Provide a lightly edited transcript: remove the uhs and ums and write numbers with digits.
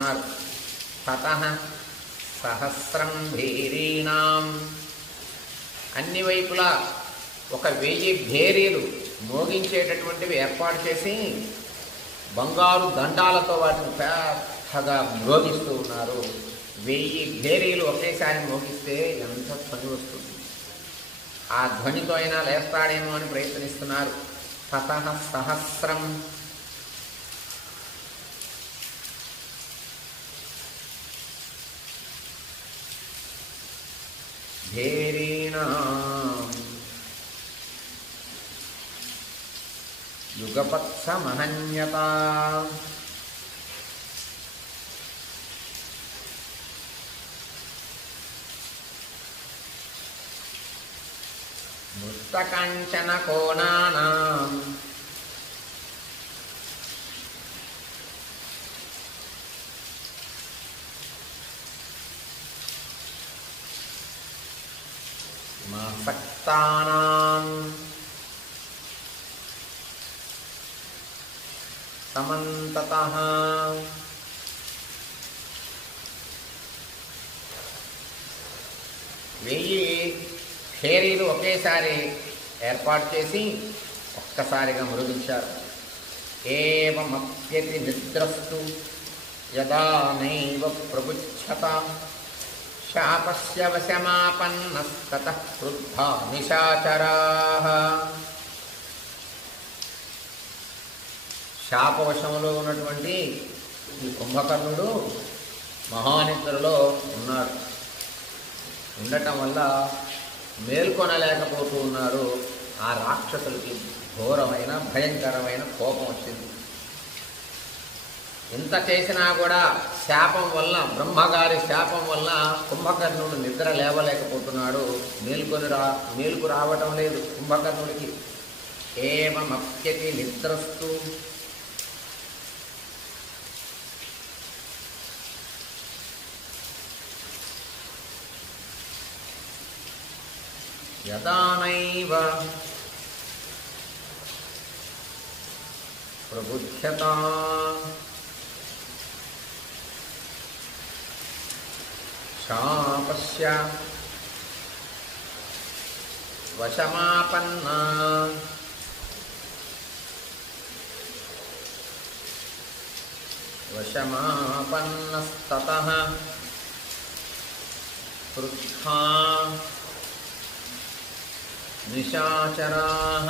తతః సహస్రం భేరీణాం, అన్ని వైపులా 1000 భేరీలు మోగించేటటువంటివి ఏర్పాటు చేసి బంగారు దండాలతో వాటిని పెద్దగా మ్రోగిస్తూ ఉన్నారు. 1000 భేరీలు ఒకేసారి మోగిస్తే ఎంత ధ్వని వస్తుంది, ఆ ధ్వనితో అయినా లేస్తాడేమో అని ప్రయత్నిస్తున్నారు. తతః సహస్రం, భేరీణాం యుగపత్సమహన్యతా, ముక్తకాంచన కోణానాం మాసక్తానాం సమంతతః, వెయ్యి భేరీలు ఒకేసారి ఏర్పాటు చేసి ఒక్కసారిగా మృగించారు. ఏవమప్యతి నిద్రస్తు యదా నైవ ప్రబుధ్యత, శాపస్య వశమాపన్నస్తతః క్రుద్ధా నిశాచరాః. శాపవశంలో ఉన్నటువంటి ఈ కుంభకర్ణుడు మహానిద్రలో ఉన్నాడు. ఉండటం వల్ల మేల్కొనలేకపోతూ ఉన్నారు. ఆ రాక్షసులకి ఘోరమైన భయంకరమైన కోపం వచ్చింది. ఇంత చేసినా కూడా శాపం వల్ల, బ్రహ్మగారి శాపం వల్ల కుంభకర్ణుడు నిద్ర లేవలేకపోతున్నాడు. మేలుకు రావటం లేదు కుంభకర్ణుడికి. ఏవమప్యతి నిద్రస్తు, యదా నైవ ప్రబుధ్యత, శాపస్య వశమాపన్నా వశమాపన్నస్తతః క్రుద్ధా నిశాచరాః.